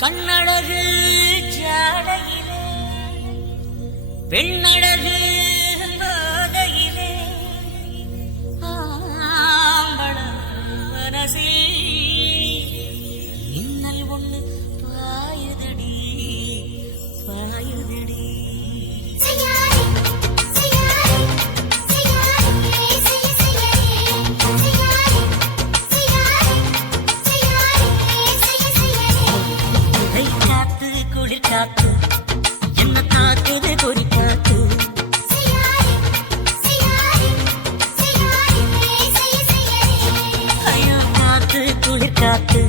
கண்ணழகு ஜாடையிலே பெண்ணழகு போதையிலே ஆம்பளம் மனசில் இன்னல் ஒன்று பாயுதடி பாயுதடி. குளிர்காத்து என்ன தாக்குது குறிக்காத்து ஐயா பார்த்து குளிர்காத்து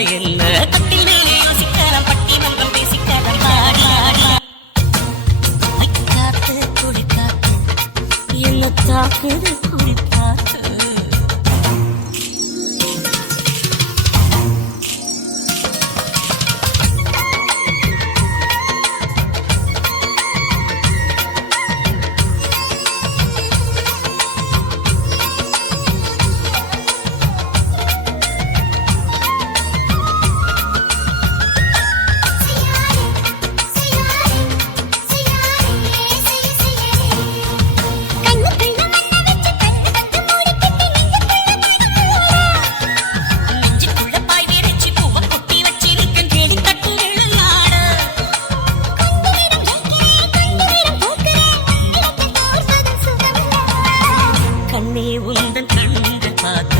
ஒன்று என்ன? கட்டில் மேலே யோசிக்காரம் பட்டி மன்றம் பேசிக்காரம் பாடி காத்து குடி காத்து என்ன தாக்குது. my